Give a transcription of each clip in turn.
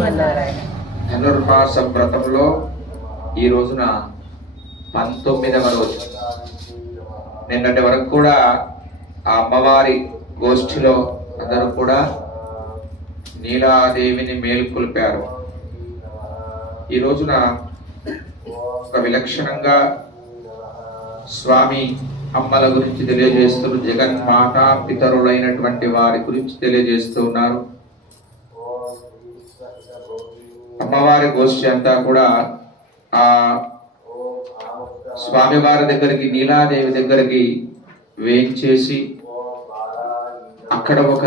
శ్రీమన్నారాయణ ధనుర్మాస వ్రతంలో ఈ రోజున పంతొమ్మిదవ రోజు. నిన్నటి వరకు కూడా ఆ అమ్మవారి గోష్ఠిలో అందరూ కూడా నీలాదేవిని మేల్కొల్పారు. ఈ రోజున ఒక విలక్షణంగా స్వామి అమ్మల గురించి తెలియజేస్తూ జగన్మాత పితరులైనటువంటి వారి గురించి తెలియజేస్తూ ఉన్నారు. అమ్మవారి గోష్ఠి అంతా కూడా ఆ స్వామివారి దగ్గరికి నీలాదేవి దగ్గరికి వేయించేసి అక్కడ ఒక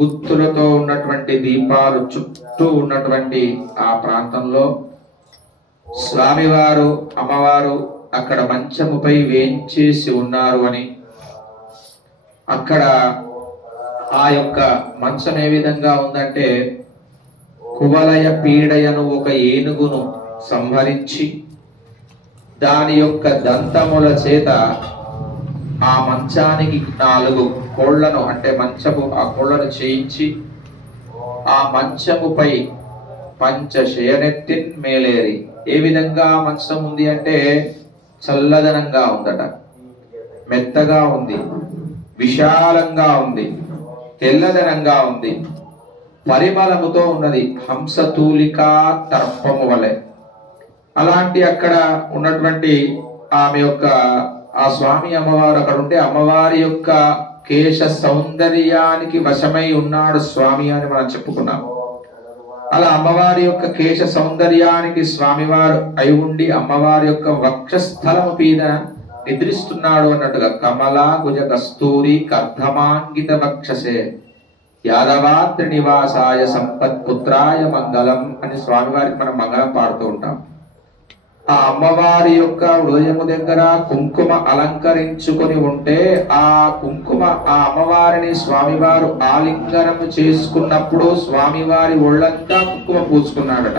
గుత్తులతో ఉన్నటువంటి దీపాలు చుట్టూ ఉన్నటువంటి ఆ ప్రాంతంలో స్వామివారు అమ్మవారు అక్కడ మంచముపై వేయించేసి ఉన్నారు అని అక్కడ ఆ యొక్క మంచం ఏ విధంగా ఉందంటే కువలయ పీడయను ఒక ఏనుగును సంహరించి దాని యొక్క దంతముల చేత ఆ మంచానికి నాలుగు కోళ్ళను అంటే మంచము ఆ కోళ్ళను చేయించి ఆ మంచముపై పంచశయనెత్తిన్ మేలేరి. ఏ విధంగా మంచం ఉంది అంటే చల్లదనంగా ఉందట. మెత్తగా ఉంది. విశాలంగా ఉంది. తెల్లదనంగా ఉంది. పరిమళముతో ఉన్నది. హంసతూలికా తర్పము వలె. అలాంటి అక్కడ ఉన్నటువంటి ఆమె యొక్క ఆ స్వామి అమ్మవారు అక్కడ ఉంటే అమ్మవారి యొక్క కేశ సౌందర్యానికి వశమై ఉన్నాడు స్వామి అని మనం చెప్పుకున్నాం. అలా అమ్మవారి యొక్క కేశ సౌందర్యానికి స్వామివారు అయి ఉండి అమ్మవారి యొక్క వక్షస్థలము మీద నిద్రిస్తున్నాడు అన్నట్టుగా. కమల గుజ కస్తూరి కర్ధమాంగిత వక్షసే. యాదవాత్రి నివాసాయ సంపత్పుత్రాయ మంగళం అని స్వామివారికి మనం మంగళం పాడుతూ ఉంటాం. ఆ అమ్మవారి యొక్క హృదయము దగ్గర కుంకుమ అలంకరించుకొని ఉంటే ఆ కుంకుమ ఆ అమ్మవారిని స్వామివారు ఆలింగనం చేసుకున్నప్పుడు స్వామివారి ఒళ్ళంతా కుంకుమ పూసుకున్నాడట.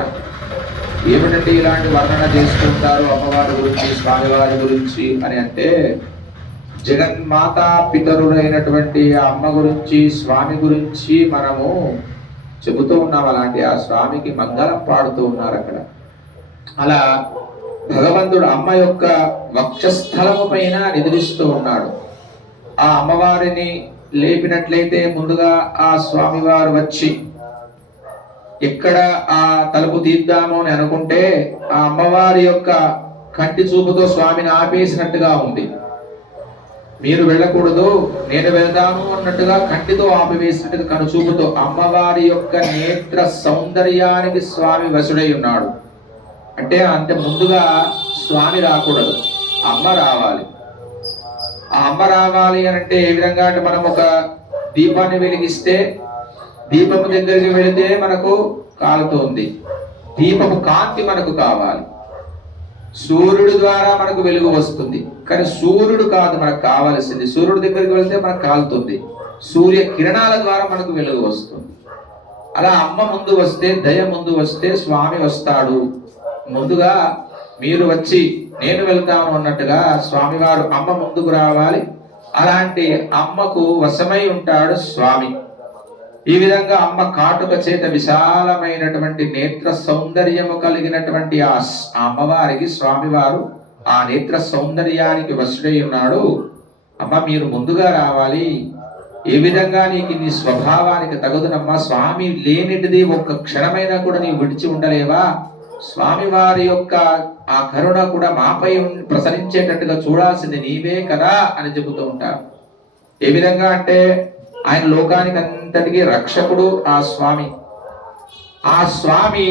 ఏమిటంటే ఇలాంటి వర్ణన చేసుకుంటారు అమ్మవారి గురించి స్వామివారి గురించి అని అంటే జగన్మాతా పితరుడైనటువంటి ఆ అమ్మ గురించి స్వామి గురించి మనము చెబుతూ ఉన్నాం అలాంటి ఆ స్వామికి మంగళం పాడుతూ ఉన్నారు అక్కడ. అలా భగవంతుడు అమ్మ యొక్క వక్షస్థలము పైన నిద్రిస్తూ ఉన్నాడు. ఆ అమ్మవారిని లేపినట్లయితే ముందుగా ఆ స్వామివారు వచ్చి ఎక్కడ ఆ తలుపు తీద్దాము అని అనుకుంటే ఆ అమ్మవారి యొక్క కంటి చూపుతో స్వామిని ఆపేసినట్టుగా ఉంది. మీరు వెళ్ళకూడదు. నేను వెళ్తాను అన్నట్టుగా కంటితో ఆపివేసినట్టుగా కనుచూపుతో అమ్మవారి యొక్క నేత్ర సౌందర్యానికి స్వామి వసుడై ఉన్నాడు. అంటే అంతే ముందుగా స్వామి రాకూడదు. అమ్మ రావాలి. ఆ అమ్మ రావాలి అని అంటే ఏ విధంగా అంటే మనం ఒక దీపాన్ని వెలిగిస్తే దీపము దగ్గరికి వెళితే మనకు కాలుతోంది. దీపము కాంతి మనకు కావాలి. సూర్యుడు ద్వారా మనకు వెలుగు వస్తుంది. కానీ సూర్యుడు కాదు మనకు కావాల్సింది. సూర్యుడి దగ్గరికి వెళ్తే మనకు కాలుతుంది. సూర్య కిరణాల ద్వారా మనకు వెలుగు వస్తుంది. అలా అమ్మ ముందు వస్తే దయ ముందు వస్తే స్వామి వస్తాడు. ముందుగా మీరు వచ్చి నేను వెళ్తాను అన్నట్టుగా స్వామివారు అమ్మ ముందుకు రావాలి. అలాంటి అమ్మకు వశమై ఉంటాడు స్వామి. ఈ విధంగా అమ్మ కాటుక చేత విశాలమైనటువంటి నేత్ర సౌందర్యము కలిగినటువంటి ఆ అమ్మవారికి స్వామివారు ఆ నేత్ర సౌందర్యానికి వసుడై ఉన్నాడు. అమ్మ మీరు ముందుగా రావాలి. ఏ విధంగా నీకు నీ స్వభావానికి తగుదనమ్మా? స్వామి లేనిటిది ఒక్క క్షణమైనా కూడా నీవు విడిచి ఉండలేవా? స్వామి వారి యొక్క ఆ కరుణ కూడా మాపై ప్రసరించేటట్టుగా చూడాల్సింది నీవే కదా అని చెబుతూ ఉంటారు. ఏ విధంగా అంటే ఆయన లోకానికి అంతటికీ రక్షకుడు ఆ స్వామి. ఆ స్వామి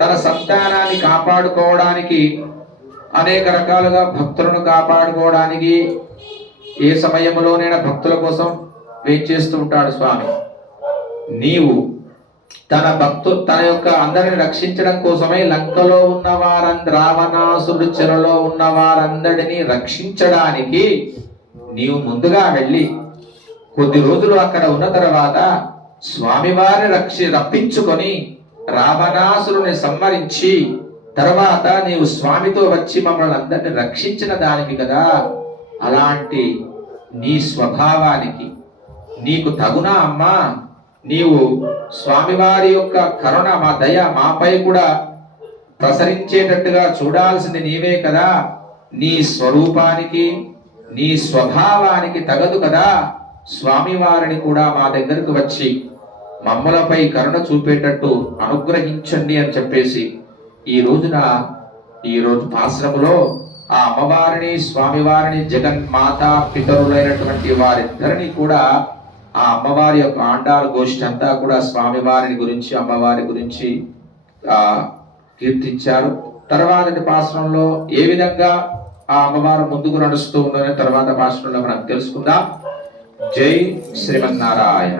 తన సంతానాన్ని కాపాడుకోవడానికి అనేక రకాలుగా భక్తులను కాపాడుకోవడానికి ఏ సమయంలోనైనా భక్తుల కోసం వెయిట్ చేస్తూ ఉంటాడు స్వామి. నీవు తన భక్తు తన యొక్క అందరిని రక్షించడం కోసమై లంకలో ఉన్న వారంద రావణాసురుడి చెరలో ఉన్న వారందరినీ రక్షించడానికి నీవు ముందుగా వెళ్ళి కొద్ది రోజులు అక్కడ ఉన్న తర్వాత స్వామివారిని రక్షి రప్పించుకొని రావణాసురుని సంహరించి తర్వాత నీవు స్వామితో వచ్చి మమ్మల్ని అందరిని రక్షించిన దానివి కదా. అలాంటి నీ స్వభావానికి నీకు తగునా అమ్మా. నీవు స్వామివారి యొక్క కరుణ మా దయ మాపై కూడా ప్రసరించేటట్టుగా చూడాల్సింది నీవే కదా. నీ స్వరూపానికి నీ స్వభావానికి తగదు కదా. స్వామివారిని కూడా మా దగ్గరకు వచ్చి మమ్మలపై కరుణ చూపేటట్టు అనుగ్రహించండి అని చెప్పేసి ఈ రోజున ఈ రోజు ఆశ్రమంలో ఆ అమ్మవారిని స్వామివారిని జగన్మాత పితరులైనటువంటి వారిద్దరిని కూడా ఆ అమ్మవారి యొక్క ఆండాల గోష్ఠి అంతా కూడా స్వామివారిని గురించి అమ్మవారి గురించి కీర్తించారు. తర్వాత పాశ్రంలో ఏ విధంగా ఆ అమ్మవారు ముందుకు నడుస్తూ ఉందనే తర్వాత పాశ్రంలో మనం తెలుసుకుందాం. జై శ్రీమన్నారాయణ.